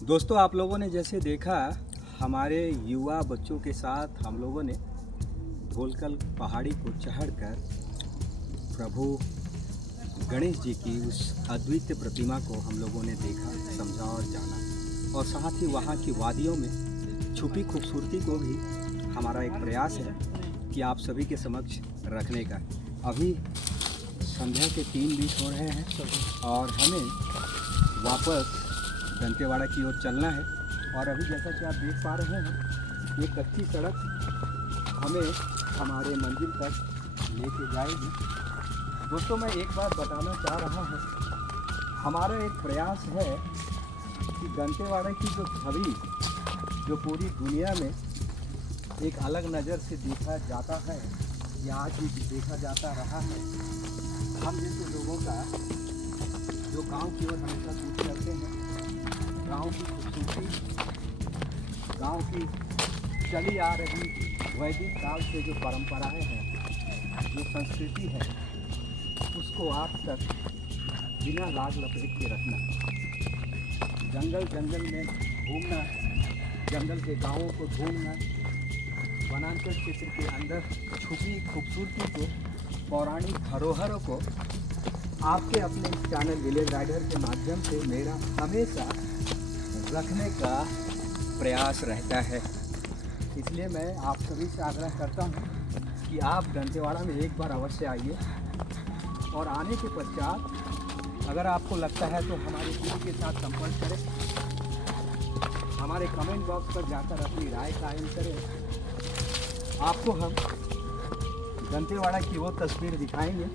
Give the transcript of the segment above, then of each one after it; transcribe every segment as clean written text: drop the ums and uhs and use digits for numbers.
दोस्तों, आप लोगों ने जैसे देखा, हमारे युवा बच्चों के साथ हम लोगों ने ढोलकल पहाड़ी को चढ़कर प्रभु गणेश जी की उस अद्वितीय प्रतिमा को हम लोगों ने देखा, समझा और जाना, और साथ ही वहाँ की वादियों में छुपी खूबसूरती को भी हमारा एक प्रयास है कि आप सभी के समक्ष रखने का। अभी संध्या के 3:20 हो रहे हैं और हमें वापस दंतेवाड़ा की ओर चलना है। और अभी जैसा कि आप देख पा रहे हैं, ये कच्ची सड़क हमें हमारे मंजिल तक लेके जाएगी। दोस्तों, मैं एक बात बताना चाह रहा हूँ, हमारा एक प्रयास है कि दंतेवाड़ा की जो छवि जो पूरी दुनिया में एक अलग नज़र से देखा जाता है या आज भी देखा जाता रहा है, हम जैसे लोगों का जो गांव की ओर हमेशा कूच करते हैं, गांव की खूबसूरती, गांव की चली आ रही वैदिक काल से जो परंपराएं हैं, जो संस्कृति है, उसको आज तक बिना लाग लपेट के रखना, जंगल में घूमना, जंगल के गांवों को ढूंढना, वनांचल क्षेत्र के अंदर छुपी खूबसूरती को, पौराणिक धरोहरों को आपके अपने चैनल विलेज राइडर के माध्यम से मेरा हमेशा रखने का प्रयास रहता है। इसलिए मैं आप सभी से आग्रह करता हूं कि आप दंतेवाड़ा में एक बार अवश्य आइए, और आने के पश्चात अगर आपको लगता है तो हमारी टीम के साथ संपर्क करें, हमारे कमेंट बॉक्स पर जाकर अपनी राय कायम करें। आपको हम दंतेवाड़ा की वो तस्वीर दिखाएंगे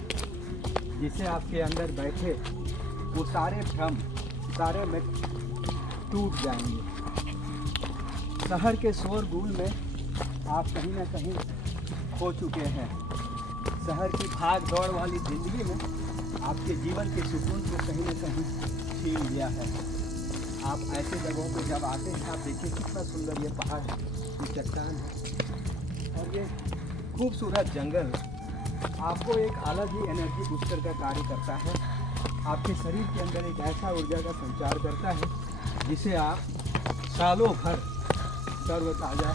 जिसे आपके अंदर बैठे वो सारे भ्रम, सारे मिथ टूट जाएंगे। शहर के शोरगुल में आप कहीं ना कहीं खो चुके हैं। शहर की भाग दौड़ वाली ज़िंदगी में आपके जीवन के सुकून को कहीं ना कहीं छीन लिया है। आप ऐसे जगहों पे जब आते हैं, आप देखिए कितना सुंदर ये पहाड़ की चट्टान है और ये खूबसूरत जंगल आपको एक अलग ही एनर्जी बूस्टर का कार्य करता है। आपके शरीर के अंदर एक ऐसा ऊर्जा का संचार करता है जिसे आप सालों भर तरोताज़ा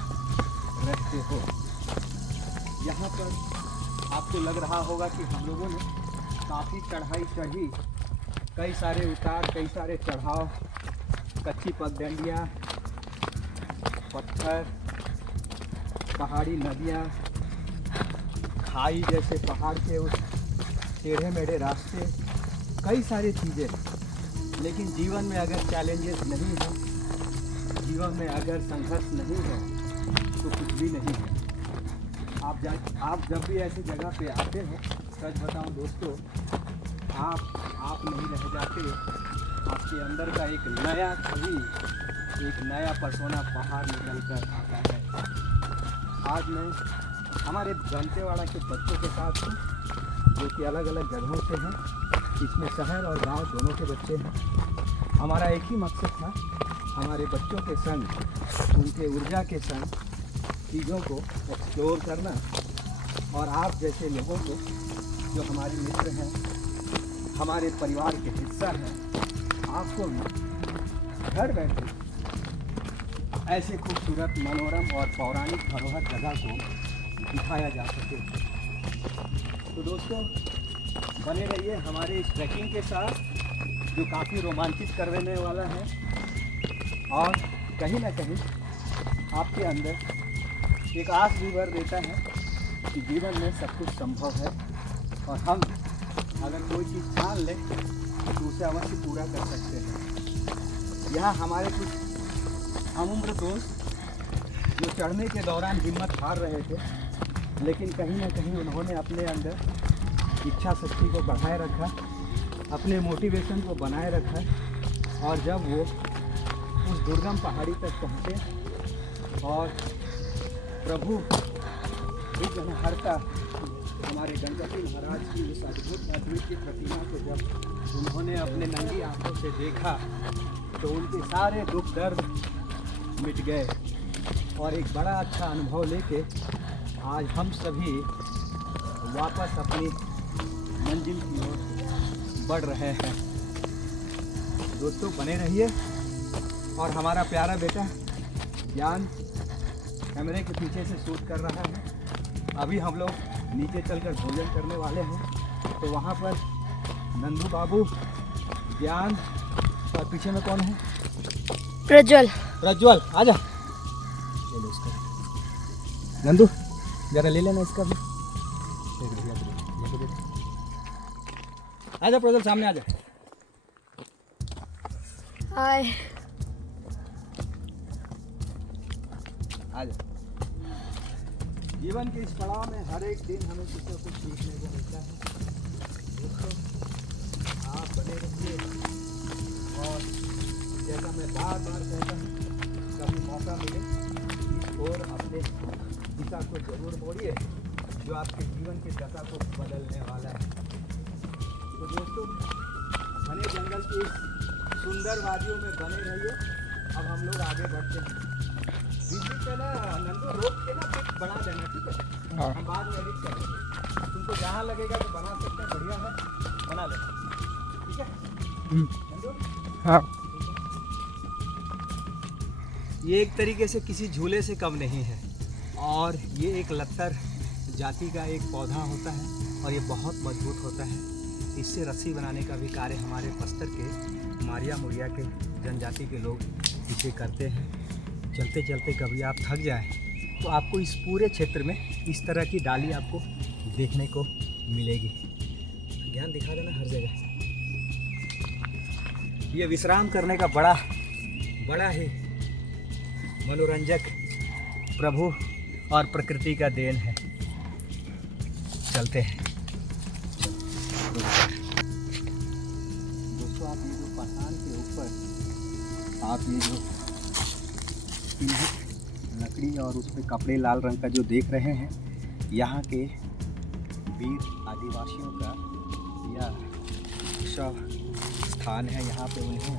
रखते हो। यहाँ पर आपको लग रहा होगा कि हम लोगों ने काफ़ी चढ़ाई चढ़ी, कई सारे उतार, कई सारे चढ़ाव, कच्ची पगडंडियाँ, पत्थर, पहाड़ी नदियाँ, खाई जैसे पहाड़ के उस टेढ़े मेढ़े रास्ते, कई सारी चीज़ें। लेकिन जीवन में अगर चैलेंजेस नहीं हो, जीवन में अगर संघर्ष नहीं है, तो कुछ भी नहीं है। आप जब भी ऐसी जगह पे आते हो, सच बताऊं दोस्तों, आप नहीं रह जाते। आपके अंदर का एक नया छवि, एक नया पर्सोना बाहर निकल कर आता है। आज मैं हमारे दंतेवाड़ा के बच्चों के साथ हूँ, जो कि अलग अलग जगहों से हैं। इसमें शहर और गांव दोनों के बच्चे हैं। हमारा एक ही मकसद था, हमारे बच्चों के संग, उनके ऊर्जा के संग चीज़ों को एक्सप्लोर करना, और आप जैसे लोगों को जो हमारे मित्र हैं, हमारे परिवार के हिस्सा हैं, आपको भी घर बैठे ऐसे खूबसूरत, मनोरम और पौराणिक धरोहर जगह को दिखाया जा सके। तो दोस्तों, बने रहिए हमारे इस ट्रैकिंग के साथ, जो काफ़ी रोमांचित कर देने वाला है और कहीं ना कहीं आपके अंदर एक आस भी भर देता है कि जीवन में सब कुछ संभव है, और हम अगर कोई चीज़ ठान लें तो उसे अवश्य पूरा कर सकते हैं। यहाँ हमारे कुछ हमउम्र दोस्त जो चढ़ने के दौरान हिम्मत हार रहे थे, लेकिन कहीं ना कहीं उन्होंने अपने अंदर इच्छा शक्ति को बढ़ाए रखा, अपने मोटिवेशन को बनाए रखा, और जब वो उस दुर्गम पहाड़ी तक पहुँचे और प्रभु विघ्नहर्ता हमारे गणपति महाराज की उस अद्वितीय प्रतिमा को जब उन्होंने अपने नंगी आंखों से देखा, तो उनके सारे दुख दर्द मिट गए, और एक बड़ा अच्छा अनुभव लेके आज हम सभी वापस अपनी मंजिल की ओर बढ़ रहे हैं। दोस्तों, बने रहिए, और हमारा प्यारा बेटा ज्ञान कैमरे के पीछे से शूट कर रहा है। अभी हम लोग नीचे चलकर भोजन करने वाले हैं। तो वहाँ पर नंदू बाबू, ज्ञान और पीछे में कौन है? प्रज्वल। प्रज्वल आजा, ले लो इसका। नंदू जरा ले लेना इसका भी। आजा प्रज्वल, सामने आजा। हाय। आजा। जीवन के इस पड़ाव में हर एक दिन हमें कुछ न कुछ सीखने को मिलता है। दोस्तों, आप बने रहिए और जैसा मैं बार बार कहता हूँ, कभी मौका मिले इस ओर अपने दिशा को जरूर मोड़िए, जो आपके जीवन की दशा को बदलने वाला है। तो दोस्तों, घने जंगल की इस सुंदर वादियों में बने रहिए। अब हम लोग आगे बढ़ते हैं। बीच पे ना नंदू रोक के ना पिक बना देना, ठीक है? हम बाद में एडिट करेंगे। तुमको जहाँ लगेगा तो बना सकते हैं, बढ़िया है, बना लेना, ठीक है नंदू? हाँ। ये एक तरीके से किसी झूले से कम नहीं है और ये एक लत्तर जाति का एक पौधा होता है और ये बहुत मजबूत होता है। इससे रस्सी बनाने का भी कार्य हमारे बस्तर के मारिया मुड़िया के जनजाति के लोग इसे करते हैं। चलते चलते कभी आप थक जाएं तो आपको इस पूरे क्षेत्र में इस तरह की डाली आपको देखने को मिलेगी। ज्ञान दिखा देना हर जगह। ये विश्राम करने का बड़ा ही मनोरंजक प्रभु और प्रकृति का देन है। चलते हैं दोस्तों। आप ये जो पहाड़ के ऊपर आप ये जो लकड़ी और उस पर कपड़े लाल रंग का जो देख रहे हैं, यहाँ के वीर आदिवासियों का यह शव स्थान है। यहाँ पे उन्हें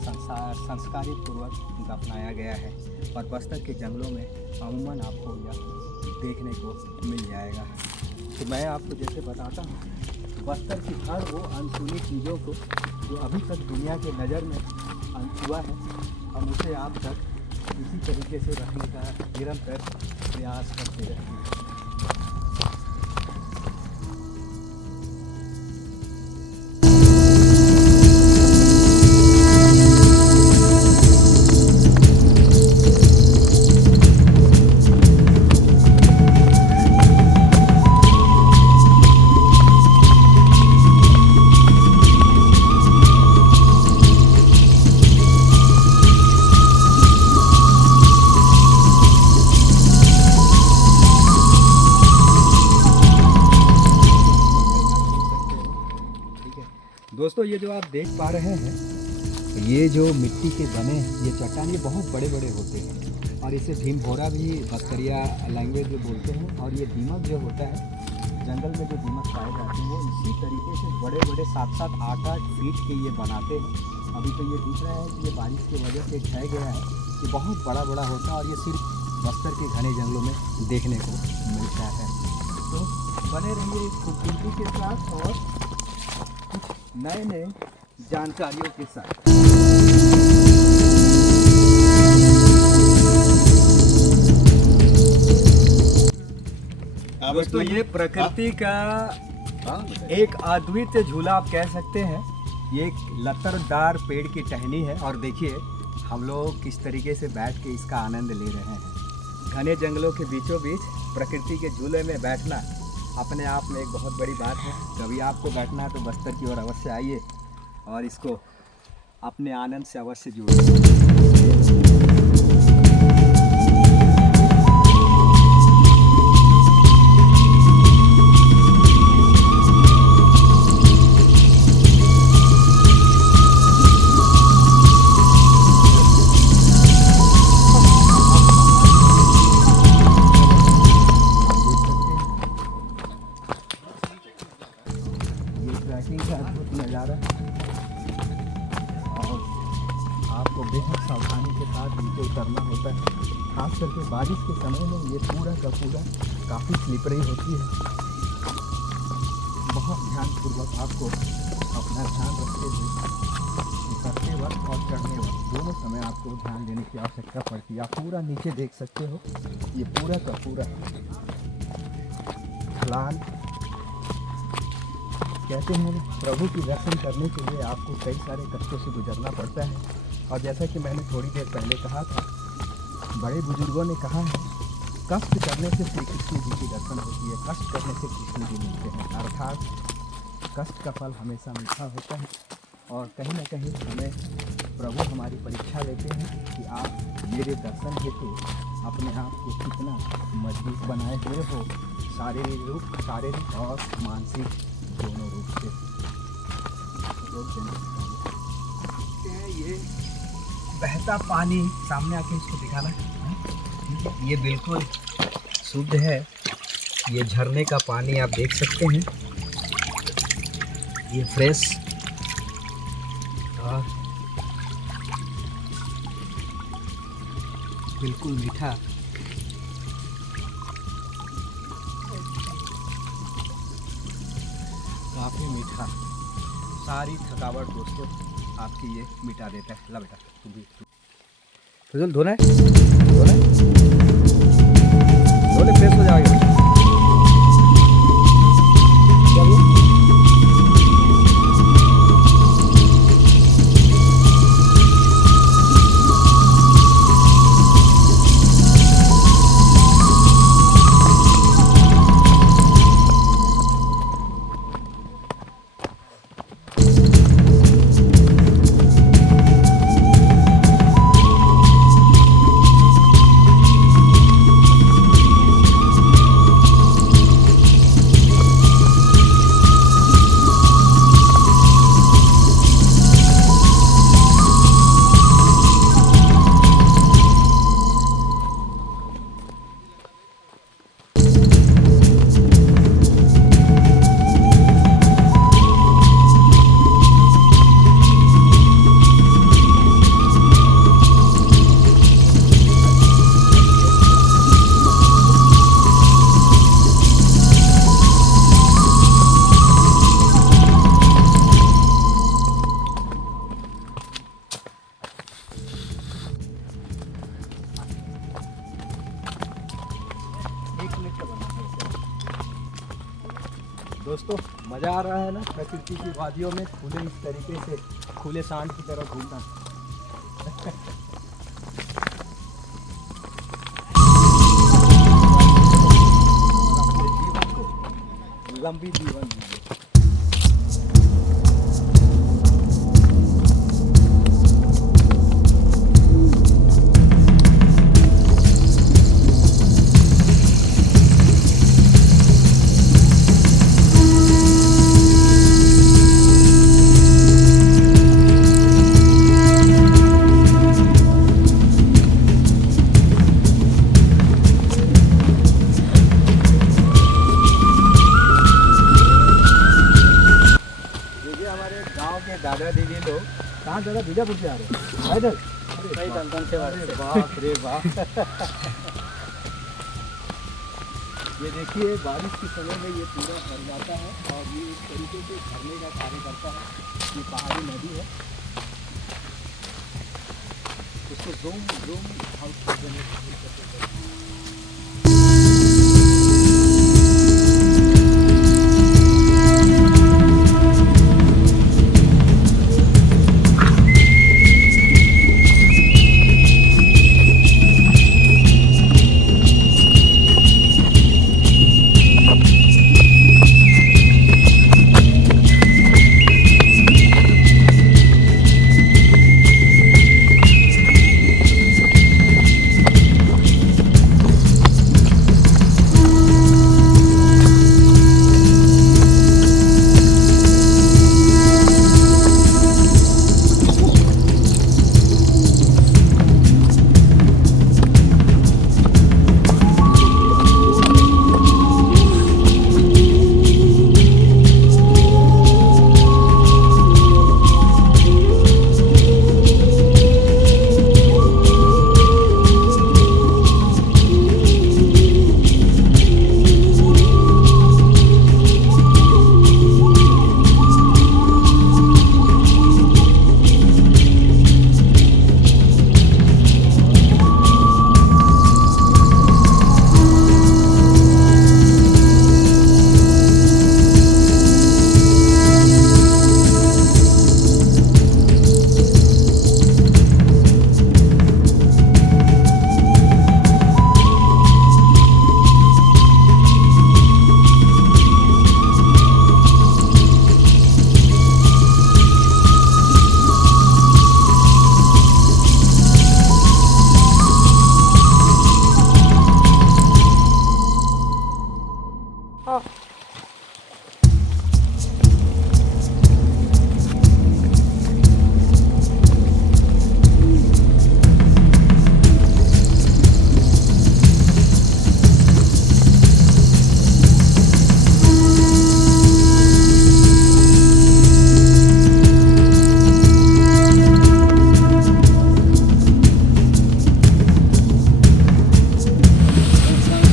संस्कारित पूर्वक दफनाया गया है और बस्तर के जंगलों में अमूमन आपको यह देखने को मिल जाएगा। तो मैं आपको जैसे बताता हूँ, बस्तर की हर वो अनसुनी चीज़ों को जो अभी तक दुनिया के नज़र में अनछुआ है, हम उसे आप तक इसी तरीके से रखने का निरंतर प्रयास करते रहते हैं। दोस्तों, ये जो आप देख पा रहे हैं, ये जो मिट्टी के बने ये चट्टान, ये बहुत बड़े बड़े होते हैं और इसे भीमभोरा भी बस्तरिया लैंग्वेज में बोलते हैं। और ये दीमक जो होता है, जंगल में जो दीमक पाए जाते हैं, वो इसी तरीके से बड़े बड़े 7-7, 8-8 फीट के ये बनाते हैं। अभी तो ये दिख रहा है कि ये बारिश की वजह से ढह गया है। ये बहुत बड़ा होता है और ये सिर्फ बस्तर के घने जंगलों में देखने को मिलता है। तो बने रहिए इस खूबसूरती के साथ और नए जानकारियों के साथ। दोस्तों, ये प्रकृति का एक अद्वितीय झूला आप कह सकते हैं। ये एक लतरदार पेड़ की टहनी है और देखिए हम लोग किस तरीके से बैठ के इसका आनंद ले रहे हैं। घने जंगलों के बीचों बीच प्रकृति के झूले में बैठना अपने आप में एक बहुत बड़ी बात है। कभी आपको बैठना है तो बस्तर की ओर अवश्य आइए और इसको अपने आनंद से अवश्य जोड़िए। नज़ारा और आपको बेहद सावधानी के साथ नीचे उतरना होता है। खास करके बारिश के समय में ये पूरा का पूरा काफ़ी स्लिपरी होती है। बहुत ध्यानपूर्वक आपको अपना ध्यान रखते हुए ऊपर उतरते वक्त और चढ़ने वक्त दोनों समय आपको ध्यान देने की आवश्यकता पड़ती है। आप पूरा नीचे देख सकते हो, ये पूरा का पूरा ढलान। कहते हैं प्रभु की दर्शन करने के लिए आपको कई सारे कष्टों से गुजरना पड़ता है। और जैसा कि मैंने थोड़ी देर पहले कहा था, बड़े बुजुर्गों ने कहा है, कष्ट करने से श्री कृष्ण जी की दर्शन होती है, कष्ट करने से कृष्ण जी मिलते हैं। अर्थात कष्ट का फल हमेशा मीठा होता है। और कहीं ना कहीं हमें प्रभु हमारी परीक्षा लेते हैं कि आप मेरे दर्शन हेतु अपने आप को कितना मजबूत बनाए हुए हो, शारीरिक और मानसिक दोनों रूप से। ये बहता पानी सामने आके इसको दिखाना, ये बिल्कुल शुद्ध है। ये झरने का पानी आप देख सकते हैं, ये फ्रेश और बिल्कुल मीठा। काफ़ी मीठा, सारी थकावट दोस्तों आपकी ये मिटा देता है। ला बेटा तुम भी फिजल धोना है, धोने फ्रेश हो जाओगे। दोस्तों मज़ा आ रहा है ना प्रकृति की वादियों में खुले इस तरीके से खुले सांड की तरह घूमना। लंबी जीवन दीजिए। दादा दीदी लोग कहाँ दादा बीजापुर से आ रहे हैं इधर। अरे बाप रे बाप। ये देखिए बारिश के समय में ये पूरा भर जाता है और ये इस तरीके से झरने का कार्य करता है। ये पहाड़ी नदी है, उसको ज़ूम हाउस कर देने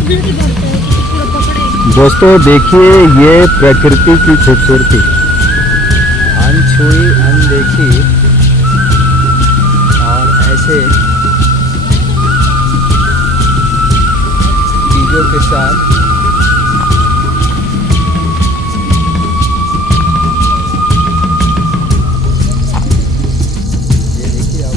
जल्दी भरता है क्योंकि पूरा पकड़े। दोस्तों देखिए ये प्रकृति की खूबसूरती, अनछुई अनदेखी और ऐसे चीज़ों के साथ ये देखिए आप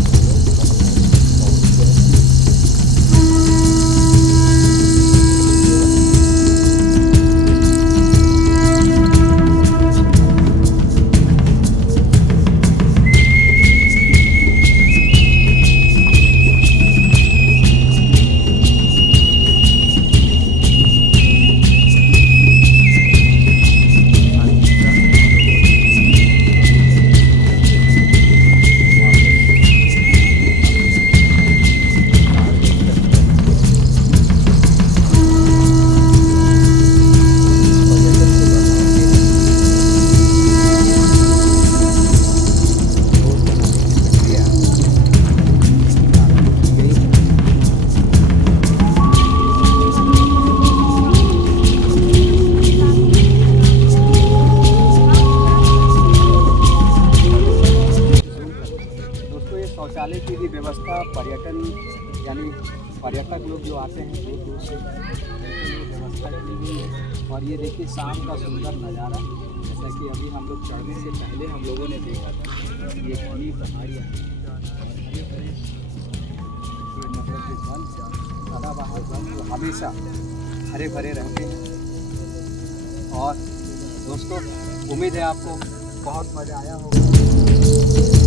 शौचालय की भी व्यवस्था पर्यटन यानी पर्यटक लोग जो आते हैं दूर दूर से उनके लिए व्यवस्था की गई है। और ये देखिए शाम का सुंदर नज़ारा, जैसा कि अभी हम लोग चढ़ने से पहले हम लोगों ने देखा था ये घनी पहाड़ियाँ और हरे भरे ये मतलब कि वन सदाबहार वन जो हमेशा हरे भरे रहते हैं। और दोस्तों उम्मीद है आपको बहुत मज़ा आया होगा।